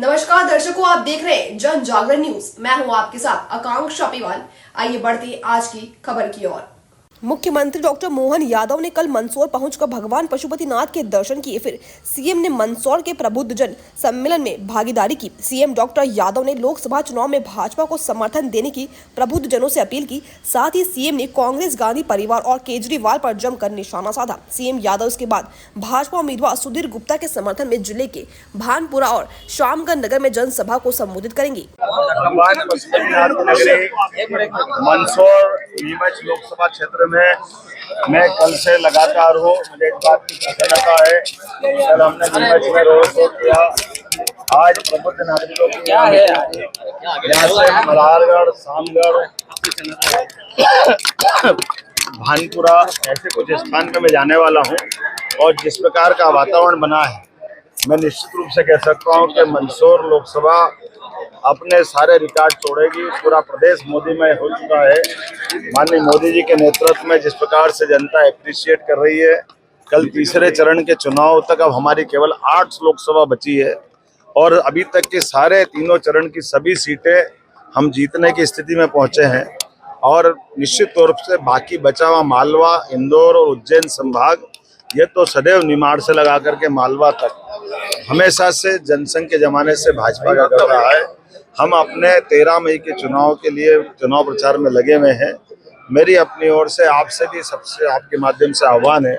नमस्कार दर्शकों, आप देख रहे हैं जन जागरण न्यूज। मैं हूं आपके साथ आकांक्षा पीवाल। आइए बढ़ते हैं आज की खबर की ओर। मुख्यमंत्री डॉक्टर मोहन यादव ने कल मंदसौर पहुंचकर भगवान पशुपतिनाथ के दर्शन किए। फिर सीएम ने मंदसौर के प्रबुद्धजन सम्मेलन में भागीदारी की। सीएम डॉक्टर यादव ने लोकसभा चुनाव में भाजपा को समर्थन देने की प्रबुद्धजनों से अपील की। साथ ही सीएम ने कांग्रेस, गांधी परिवार और केजरीवाल पर जमकर निशाना साधा। सीएम यादव इसके बाद भाजपा उम्मीदवार सुधीर गुप्ता के समर्थन में जिले के भानपुरा और श्यामगंज नगर में जनसभा को संबोधित करेंगे। मंदसौर नीमच लोकसभा क्षेत्र में मैं कल से लगातार हूँ। मुझे इस बात की प्रसन्नता है, कल हमने नीमच में रोड शो किया। आज प्रबुद्ध नागरिकों की यहाँ से मल्हारगढ़, शामगढ़, भानपुरा ऐसे कुछ स्थान पे मैं जाने वाला हूँ। और जिस प्रकार का वातावरण बना है, मैं निश्चित रूप से कह सकता हूँ कि मंदसौर लोकसभा अपने सारे रिकॉर्ड तोड़ेगी। पूरा प्रदेश मोदीमय हो चुका है। माननीय मोदी जी के नेतृत्व में जिस प्रकार से जनता एप्रिशिएट कर रही है, कल तीसरे चरण के चुनाव तक अब हमारी केवल 8 लोकसभा बची है और अभी तक के सारे तीनों चरण की सभी सीटें हम जीतने की स्थिति में पहुंचे हैं। और निश्चित तौर से बाकी बचा हुआ मालवा, इंदौर और उज्जैन संभाग, ये तो सदैव निमाड़ से लगा करके मालवा तक हमेशा से जनसंघ के जमाने से भाजपा का कर रहा है। हम अपने 13 मई के चुनाव के लिए चुनाव प्रचार में लगे हुए हैं। मेरी अपनी ओर से आपसे भी, सबसे आपके माध्यम से आह्वान है,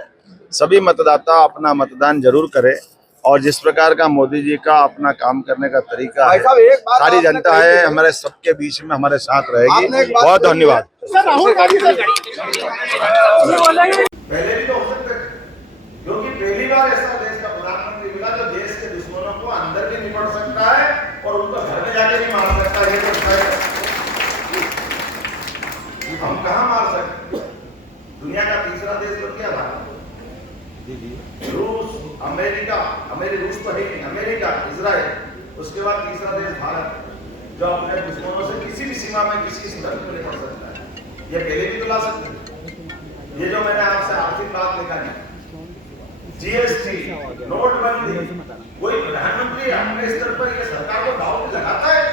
सभी मतदाता अपना मतदान जरूर करें। और जिस प्रकार का मोदी जी का अपना काम करने का तरीका है, सारी जनता है हमारे सबके बीच में हमारे साथ रहेगी। बहुत धन्यवाद। पहले भी तो हो सकते, क्योंकि पहली बार ऐसा देश का प्रधानमंत्री मिला जो देश के दुश्मनों को अंदर भी निपट सकता है और उनको घर में जाके भी मार सकता है। ये तो हम कहाँ मार सकते? दुनिया का तीसरा देश तो क्या था? रूस, अमेरिका, रूस तो है नहीं, अमेरिका, इजराइल, उसके बाद तीसरा देश भारत, जो अपने दुश्मनों से किसी भी सीमा में किसी स्तर पर निपट सकता है। ये पहले भी तो ला सकते। ये जो मैंने आपसे आर्थिक बात निकाली, जीएसटी, नोटबंदी, कोई प्रधानमंत्री अपने स्तर पर ये सरकार को दाव पे लगाता है?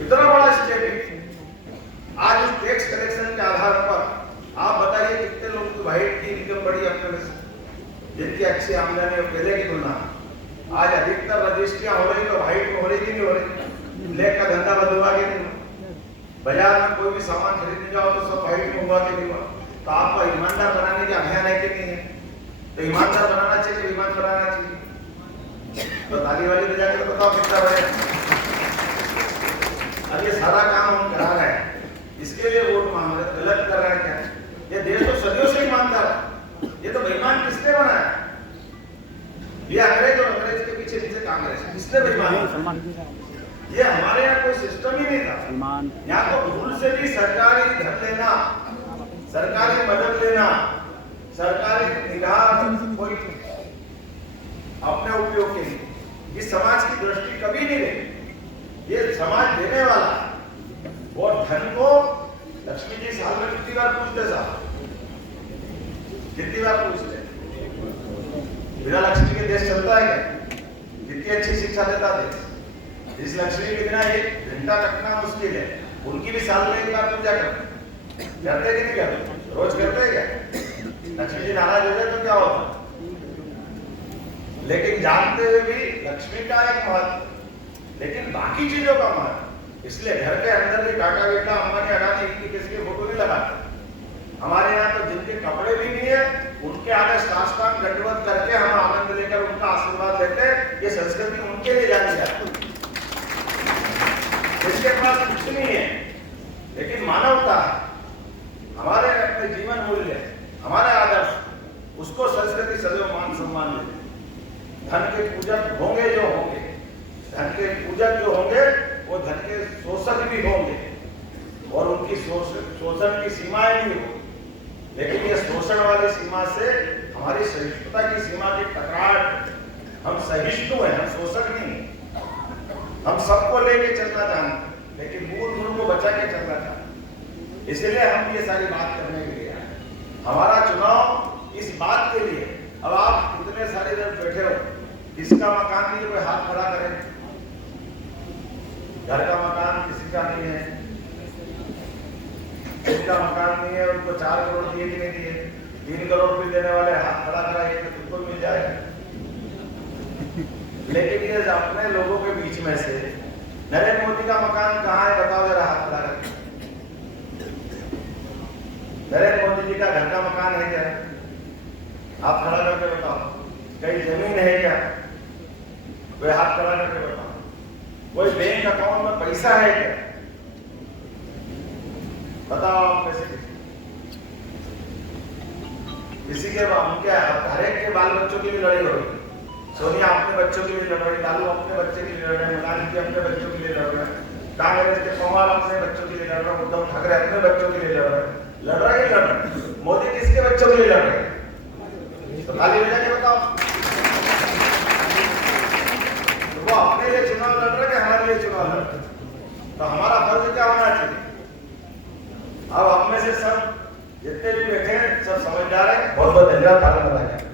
इतना बड़ा स्टेट है। आज इस टैक्स कलेक्शन के आधार पर आप बताइए कितने लोग तो व्हाइट की इनकम बढ़ी अपने में, जिनकी अच्छी आमदनी है पहले की तुलना। आज अधिकतर रजिस्ट्रियां हो रही तो व्हाइट में हो रही कि नहीं हो रही? ब्लैक का धंधा बंद हुआ कि नहीं? बाजार में कोई भी सामान खरीदने जाओ तो सब व्हाइट में हुआ कि नहीं हुआ? तो आपका ईमानदार बनाने के अभियान है कि नहीं है? तो ईमानदार बनाना चाहिए, ईमान बनाना चाहिए। तो ताली वाली बजा के बताओ कितना बढ़ेगा। अब ये सारा काम हम करा रहे हैं, इसके लिए वोट मांग रहे, गलत कर रहे हैं क्या? ये देश तो सदियों से ईमानदार है। ये तो बेईमान किसने बनाया? ये अंग्रेज, और अंग्रेज के पीछे पीछे कांग्रेस, किसने बेईमान? ये हमारे यहाँ कोई सिस्टम ही नहीं था। यहाँ तो भूल से भी सरकारी धन लेना, सरकारी मदद लेना, सरकारी निगाह कोई अपने उपयोग के लिए, इस समाज की दृष्टि कभी नहीं रही। ये समाज देने वाला और धन को लक्ष्मी जी साल में कितनी बार पूछते साहब? कितनी बार पूछते? बिना लक्ष्मी के देश चलता है क्या? कितनी अच्छी शिक्षा देता देश। इस लक्ष्मी के बिना एक घंटा रखना मुश्किल है। उनकी भी साल में एक बार पूजा करते कि नहीं करते? रोज करते हैं क्या? लक्ष्मी जी नाराज हो जाए तो क्या होता? लेकिन जानते हुए भी लक्ष्मी का एक महत्व, लेकिन बाकी चीजों का महत्व। इसलिए घर के अंदर भी टाटा, बिरला, अंबानी, अडानी इनकी किसके फोटो नहीं लगाते। हमारे यहाँ तो जिनके कपड़े भी नहीं है, उनके आगे साष्टांग दंडवत करके हम आनंद लेकर उनका आशीर्वाद लेते हैं। ये संस्कृति उनके लिए जानी जाती है। इसके पास कुछ नहीं है, लेकिन मानवता, हमारे अपने जीवन मूल्य, हमारे आदर्श, उसको संस्कृति सदैव मान सम्मान देती है। धन के पूजक होंगे जो होंगे, धन के पूजक जो होंगे वो धन के शोषक भी होंगे और उनकी शोषण की सीमाएं नहीं होगी। लेकिन ये शोषण वाली सीमा से हमारी सहिष्णुता की सीमा की टकराहट, हम सहिष्णु हैं, हम शोषक नहीं। हम सबको लेके चलना चाहते, लेकिन मूल गुरु को बचा के चलना चाहते। इसलिए हम ये सारी बात करने के लिए आए। हमारा चुनाव इस बात के लिए, अब आप इतने सारे जब बैठे हो, किसका मकान नहीं, कोई हाथ 3 करोड़ भी देने वाले हाथ खड़ा कराइए तो तुमको मिल जाएगा। लेकिन ये अपने लोगों के बीच में से नरेंद्र मोदी का मकान कहाँ है बताओ जरा, हाथ खड़ा करके। नरेंद्र मोदी जी का घर का मकान है क्या? हाथ खड़ा करके बताओ। कहीं जमीन है क्या? वे हाथ खड़ा करके बताओ। कोई बैंक अकाउंट में पैसा है क्या? बताओ आप में से किसी के उनके हर एक के बाल बच्चों की भी लड़ाई हो रही। सोनिया अपने बच्चों के लिए लड़ रही, लालू अपने बच्चे के लिए लड़ रहे, गांधी जी अपने बच्चों के लिए लड़ रहे, कांग्रेस के पवार अपने बच्चों के लिए लड़ रहे, उद्धव ठाकरे अपने बच्चों के लिए लड़ रहे। मोदी किसके बच्चों के लिए लड़ रहे? तो खाली वजह क्या बताओ? तो वो अपने लिए चुनाव लड़ रहे कि हमारे लिए चुनाव लड़ रहे? तो हमारा फर्ज क्या होना चाहिए? अब हम में से सब जितने भी बैठे हैं सब समझदार है। बहुत बहुत धन्यवाद।